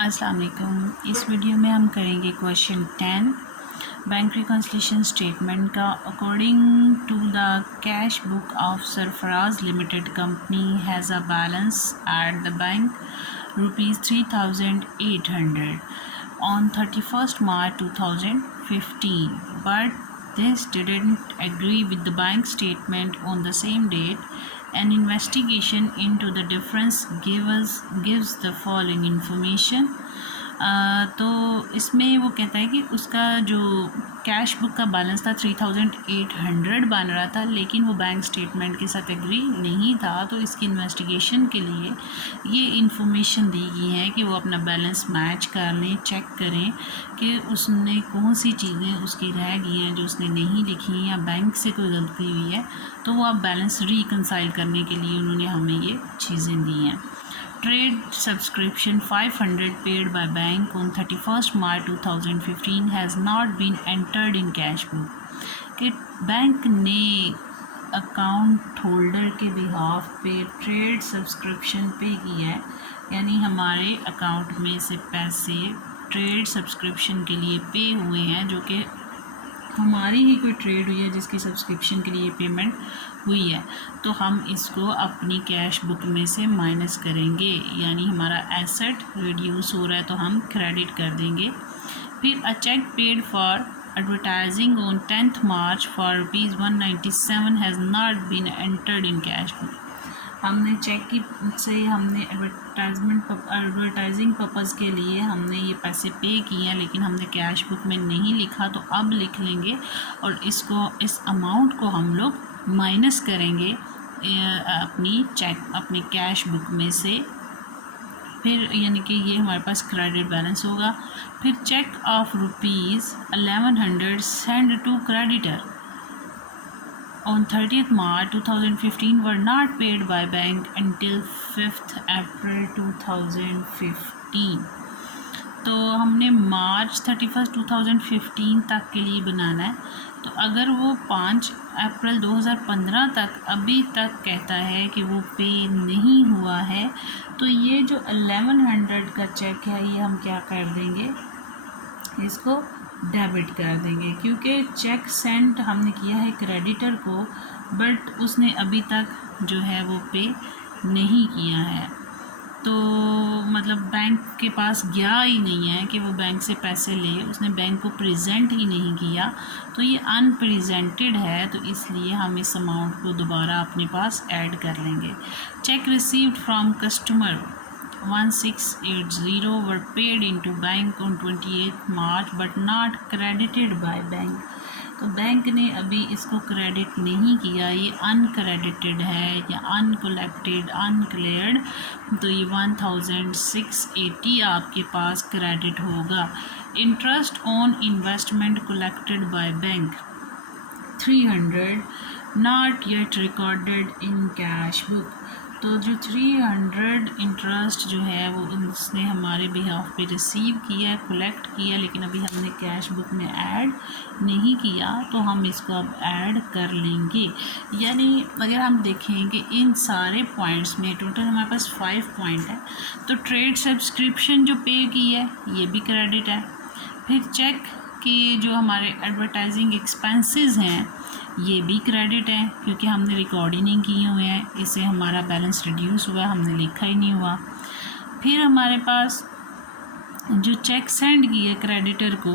अस्सलाम वालेकुम। इस वीडियो में हम करेंगे क्वेश्चन 10 बैंक रिकन्सिलिएशन स्टेटमेंट का। According to the cash book of Sarfaraz limited company has a balance at the bank ₹3,800 on 31st March 2015, but this didn't agree with the bank statement on the same date. An investigation into the difference gives the following information. तो इसमें वो कहता है कि उसका जो cash book का balance था 3,800 बन रहा था, लेकिन वो बैंक स्टेटमेंट के साथ एग्री नहीं था। तो इसकी इन्वेस्टिगेशन के लिए ये इन्फॉर्मेशन दी गई है कि वो अपना बैलेंस मैच कर लें, चेक करें कि उसने कौन सी चीज़ें उसकी रह गई हैं जो उसने नहीं लिखी या बैंक से कोई गलती हुई है। तो वो अब बैलेंस रिकंसाइल करने के लिए उन्होंने हमें ये चीज़ें दी हैं। Trade subscription 500 paid by bank on 31st March 2015 has not been entered in cash book. कि बैंक ने अकाउंट होल्डर के बिहाफ पे ट्रेड सब्सक्रिप्शन पे किया है, यानी हमारे अकाउंट में से पैसे ट्रेड सब्सक्रिप्शन के लिए पे हुए हैं, जो कि हमारी ही कोई ट्रेड हुई है जिसकी सब्सक्रिप्शन के लिए पेमेंट हुई है। तो हम इसको अपनी कैश बुक में से माइनस करेंगे, यानी हमारा एसेट रिड्यूस हो रहा है तो हम क्रेडिट कर देंगे। फिर a cheque paid for advertising on 10th March for ₹197 has not been entered in cash book. हमने चेक की से हमने एडवर्टाइजिंग पर्पज़ के लिए हमने ये पैसे पे किए हैं, लेकिन हमने कैश बुक में नहीं लिखा, तो अब लिख लेंगे और इस अमाउंट को हम लोग माइनस करेंगे अपनी कैश बुक में से। फिर यानी कि ये हमारे पास क्रेडिट बैलेंस होगा। फिर cheque of ₹1100 send to creditor on 30th March 2015 were not paid by bank until 5th April 2015। तो हमने मार्च 31 2015 तक के लिए बनाना है। तो अगर वो 5 अप्रैल 2015 तक अभी तक कहता है कि वो पे नहीं हुआ है, तो ये जो 1100 का चेक है ये हम क्या कर देंगे, इसको डेबिट कर देंगे, क्योंकि चेक सेंड हमने किया है क्रेडिटर को, बट उसने अभी तक जो है वो पे नहीं किया है। तो मतलब बैंक के पास गया ही नहीं है कि वो बैंक से पैसे ले, उसने बैंक को प्रेजेंट ही नहीं किया, तो ये अनप्रेजेंटेड है। तो इसलिए हम इस अमाउंट को दोबारा अपने पास ऐड कर लेंगे। Check received from customer 1680 were paid into bank on 28th March but not credited by bank। तो बैंक ने अभी इसको क्रेडिट नहीं किया, ये अनक्रेडिटेड है या अनकलेक्टेड अनक्लियर्ड। तो ये 1680 आपके पास क्रेडिट होगा। Interest on investment collected by bank 300 not yet recorded in cash book. तो जो 300 इंटरेस्ट जो है वो उसने हमारे बिहाफ पे रिसीव किया, कलेक्ट किया, लेकिन अभी हमने कैश बुक में ऐड नहीं किया, तो हम इसको अब ऐड कर लेंगे। यानी अगर हम देखें कि इन सारे पॉइंट्स में टोटल हमारे पास 5 पॉइंट है, तो ट्रेड सब्सक्रिप्शन जो पे की है ये भी क्रेडिट है। फिर चेक कि जो हमारे एडवर्टाइजिंग एक्सपेंसेस हैं ये भी क्रेडिट है, क्योंकि हमने रिकॉर्ड ही नहीं किए हुए हैं, इससे हमारा बैलेंस रिड्यूस हुआ, हमने लिखा ही नहीं हुआ। फिर हमारे पास जो चेक सेंड किए क्रेडिटर को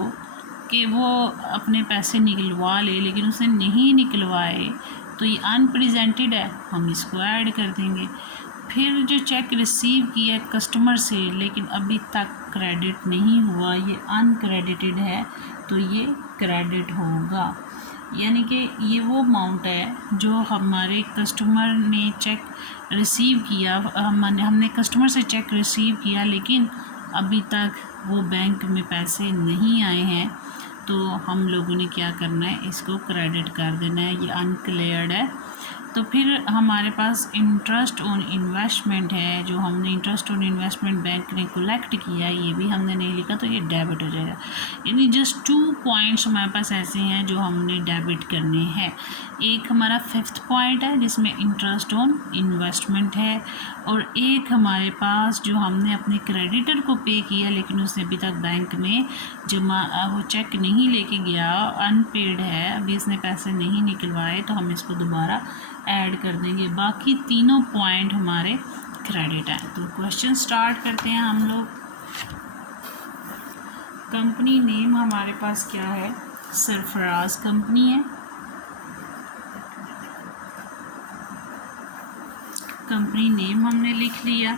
कि वो अपने पैसे निकलवा ले, लेकिन उसने नहीं निकलवाए, तो ये अनप्रेजेंटेड है, हम इसको ऐड कर देंगे। फिर जो चेक रिसीव किया कस्टमर से लेकिन अभी तक क्रेडिट नहीं हुआ, ये अनक्रेडिटेड है, तो ये क्रेडिट होगा। यानी कि ये वो अमाउंट है जो हमारे कस्टमर ने चेक रिसीव किया, हमने कस्टमर से चेक रिसीव किया, लेकिन अभी तक वो बैंक में पैसे नहीं आए हैं, तो हम लोगों ने क्या करना है, इसको क्रेडिट कर देना है, ये अनक्लियर्ड है। तो फिर हमारे पास इंटरेस्ट ऑन इन्वेस्टमेंट है, जो हमने इंटरेस्ट ऑन इन्वेस्टमेंट बैंक ने कलेक्ट किया, ये भी हमने नहीं लिखा, तो ये डेबिट हो जाएगा। यानी जस्ट 2 पॉइंट्स हमारे पास ऐसे हैं जो हमने डेबिट करने हैं। एक हमारा 5th पॉइंट है जिसमें इंटरेस्ट ऑन इन्वेस्टमेंट है, और एक हमारे पास जो हमने अपने क्रेडिटर को पे किया लेकिन उसने अभी तक बैंक में जमा वो चेक नहीं लेके गया, अनपेड है, अभी इसने पैसे नहीं निकलवाए, तो हम इसको दोबारा ऐड कर देंगे। बाकी तीनों पॉइंट हमारे क्रेडिट हैं। तो क्वेश्चन स्टार्ट करते हैं हम लोग। कंपनी नेम हमारे पास क्या है? सरफराज कंपनी है। कंपनी नेम हमने लिख लिया।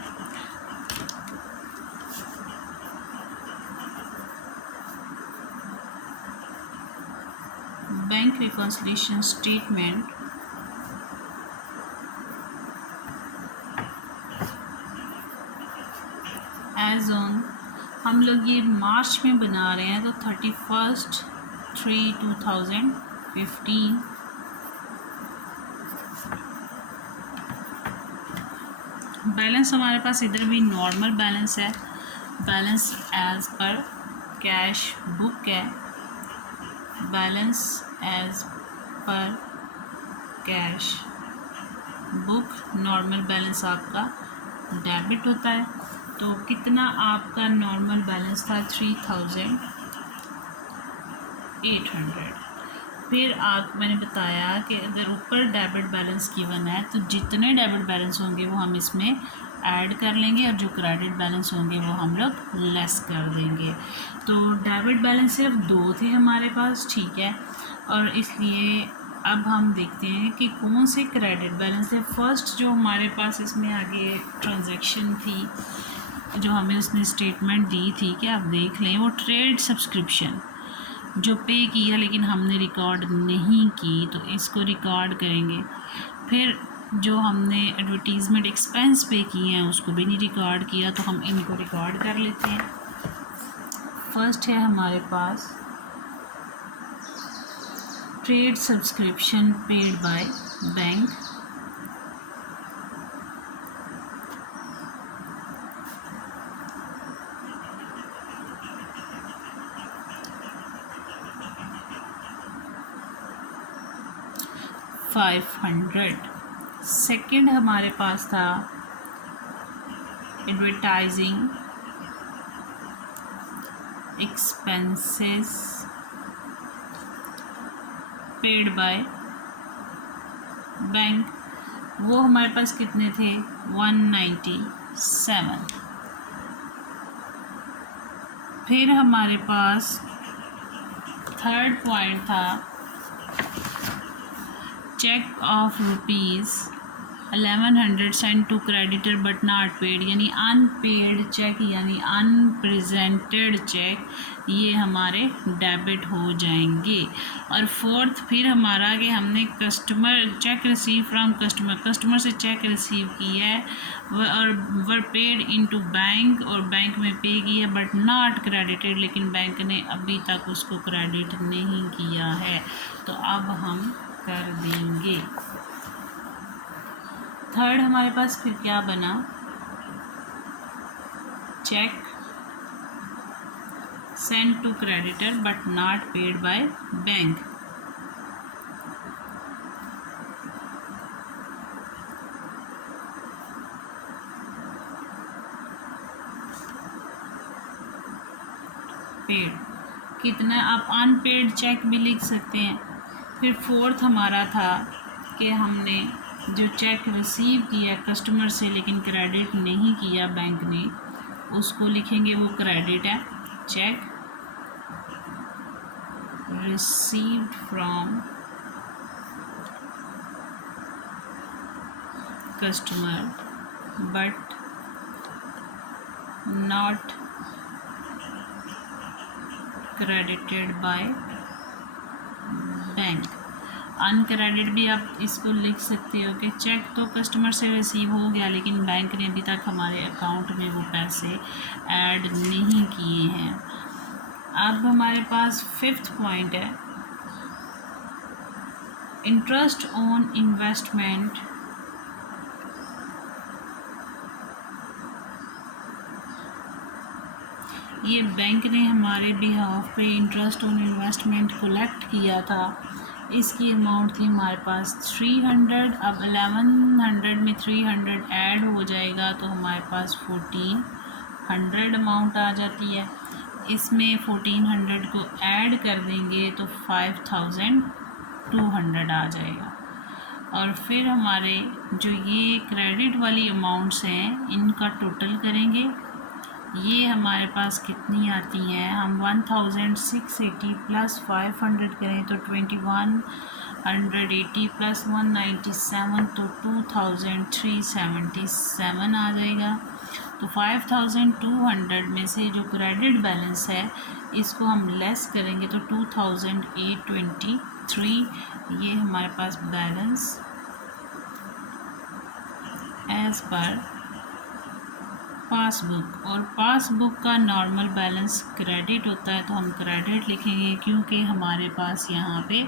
Bank reconciliation statement as on, हम लोग ये मार्च में बना रहे हैं, तो 31/3/2015। बैलेंस हमारे पास इधर भी नॉर्मल बैलेंस है, balance as per cash book है, balance as per cash book, normal balance आपका डेबिट होता है। तो कितना आपका नॉर्मल बैलेंस था? 3800। फिर मैंने बताया कि अगर ऊपर डेबिट बैलेंस गिवन है तो जितने डेबिट बैलेंस होंगे वो हम इसमें ऐड कर लेंगे, और जो क्रेडिट बैलेंस होंगे वो हम लोग लेस कर देंगे। तो डेबिट बैलेंस सिर्फ 2 थे हमारे पास, ठीक है, और इसलिए अब हम देखते हैं कि कौन से क्रेडिट बैलेंस थे। फर्स्ट जो हमारे पास इसमें आगे ट्रांजैक्शन थी, जो हमें उसने स्टेटमेंट दी थी कि आप देख लें, वो ट्रेड सब्सक्रिप्शन जो पे किया लेकिन हमने रिकॉर्ड नहीं की, तो इसको रिकॉर्ड करेंगे। फिर जो हमने एडवर्टीज़मेंट एक्सपेंस पे किए हैं उसको भी नहीं रिकॉर्ड किया, तो हम इनको रिकॉर्ड कर लेते हैं। फर्स्ट है हमारे पास trade subscription paid by bank, $500। Second हमारे पास था advertising expenses paid by bank, वो हमारे पास कितने थे? 197। फिर हमारे पास थर्ड पॉइंट था cheque of ₹1100 send to creditor but not paid, यानी अनपेड चेक यानी अनप्रेजेंटेड चेक, ये हमारे डेबिट हो जाएंगे। और फोर्थ फिर हमारा कि हमने customer check receive from customer से चेक रिसीव किया है और वर पेड इनटू बैंक, और बैंक में पे किया बट नॉट क्रेडिटेड, लेकिन बैंक ने अभी तक उसको क्रेडिट नहीं किया है, तो अब हम कर देंगे। थर्ड हमारे पास फिर क्या बना? Cheque send to creditor but not paid by bank, paid, कितना आप अनपेड चेक भी लिख सकते हैं। फिर फोर्थ हमारा था कि हमने जो चेक रिसीव किया कस्टमर से लेकिन क्रेडिट नहीं किया बैंक ने, उसको लिखेंगे वो क्रेडिट है। Cheque received from customer but not credited by bank. Uncredit भी आप इसको लिख सकते हो कि चेक तो कस्टमर से रिसीव हो गया लेकिन बैंक ने अभी तक हमारे अकाउंट में वो पैसे ऐड नहीं किए हैं। अब हमारे पास फिफ्थ पॉइंट है इंटरेस्ट ऑन इन्वेस्टमेंट ये बैंक ने हमारे बिहाफ पे इंटरेस्ट ऑन इन्वेस्टमेंट कलेक्ट किया था। इसकी अमाउंट थी हमारे पास 300। अब 1100 में 300 ऐड हो जाएगा तो हमारे पास 1400 अमाउंट आ जाती है। इसमें 1400 को ऐड कर देंगे तो 5200 आ जाएगा। और फिर हमारे जो ये क्रेडिट वाली अमाउंट्स हैं इनका टोटल करेंगे। ये हमारे पास कितनी आती हैं, हम 1680 प्लस 500 करें तो 2180 प्लस 197 तो 2377 आ जाएगा। तो 5200 में से जो क्रेडिट बैलेंस है इसको हम लेस करेंगे तो 2823 ये हमारे पास बैलेंस एज पर पासबुक। और पासबुक का नॉर्मल बैलेंस क्रेडिट होता है तो हम क्रेडिट लिखेंगे क्योंकि हमारे पास यहाँ पे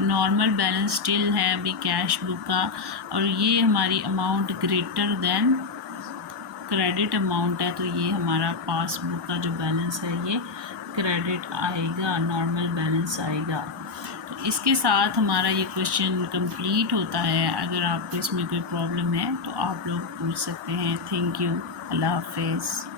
नॉर्मल बैलेंस स्टिल है अभी कैश बुक का, और ये हमारी amount greater than credit amount है तो ये हमारा पासबुक का जो बैलेंस है ये क्रेडिट आएगा, नॉर्मल बैलेंस आएगा। तो इसके साथ हमारा ये क्वेश्चन कंप्लीट होता है। अगर आपको इसमें कोई प्रॉब्लम है तो आप लोग पूछ सकते हैं। Thank you. अल्लाह हाफिज़।